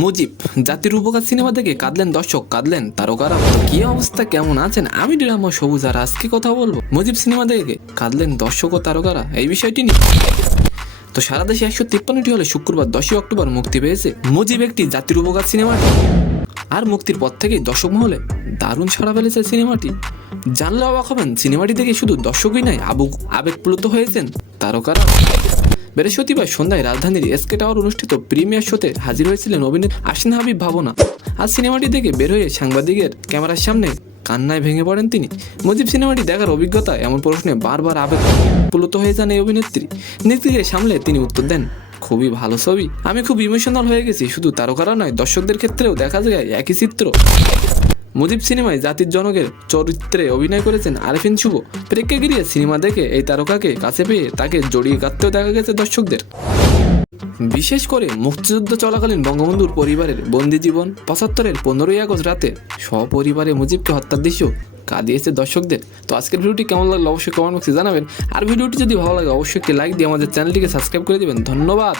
মুজিব জাতির উপকার সিনেমা দেখে কাঁদলেন দর্শক, কাঁদলেন তারকারা। কি অবস্থা, কেমন আছেন? আমি ডিরামো সবুজ, আর আজকে কথা বলবো মুজিব সিনেমা দেখে কাঁদলেন দর্শক ও তারকারা এই বিষয়টি নিয়ে। তো সারা দেশে 153টি হলে শুক্রবার 10ই অক্টোবর মুক্তি পেয়েছে মুজিব, একটি জাতির উপকার সিনেমাটি। আর মুক্তির পর থেকেই দর্শক মহলে দারুণ সাড়া ফেলেছে সিনেমাটি। জানলে অবাক হবেন, সিনেমাটি দেখে শুধু দর্শকই নয়, আবেগপ্লুত হয়েছেন তারকারা। বৃহস্পতিবার সন্ধ্যায় রাজধানীর এসকে টাওয়ার অনুষ্ঠিত প্রিমিয়ার শোতে হাজির হয়েছিলেন অভিনেত্রী আসিন হাবিব ভাবনা। আর সিনেমাটি দেখে বের হয়ে সাংবাদিকের ক্যামেরার সামনে কান্নায় ভেঙে পড়েন তিনি। মুজিব সিনেমাটি দেখার অভিজ্ঞতা এমন প্রশ্নে বারবার আবেগপ্লুত হয়ে যান এই অভিনেত্রী। নিজেকে সামলে তিনি উত্তর দেন, খুবই ভালো ছবি, আমি খুব ইমোশনাল হয়ে গেছি। শুধু তারকারা নয়, দর্শকদের ক্ষেত্রেও দেখা যায় একই চিত্র। মুজিব সিনেমায় জাতির জনকের চরিত্রে অভিনয় করেছেন আরেফিন শুভ। প্রেক্ষাগৃহে সিনেমা দেখে এই তারকাকে কাছে পেয়ে তাকে জড়িয়ে কাঁদতেও দেখা গেছে দর্শকদের। বিশেষ করে মুক্তিযুদ্ধ চলাকালীন বঙ্গবন্ধুর পরিবারের বন্দি জীবন, 75-এর 15ই আগস্ট রাতে সপরিবারে মুজিবকে হত্যার দৃশ্য কাঁদিয়েছে দর্শকদের। তো আজকের ভিডিওটি কেমন লাগলো অবশ্যই কমেন্ট বক্সে জানাবেন। আর ভিডিওটি যদি ভালো লাগে অবশ্যই একটি লাইক দিয়ে আমাদের চ্যানেলটিকে সাবস্ক্রাইব করে দেবেন। ধন্যবাদ।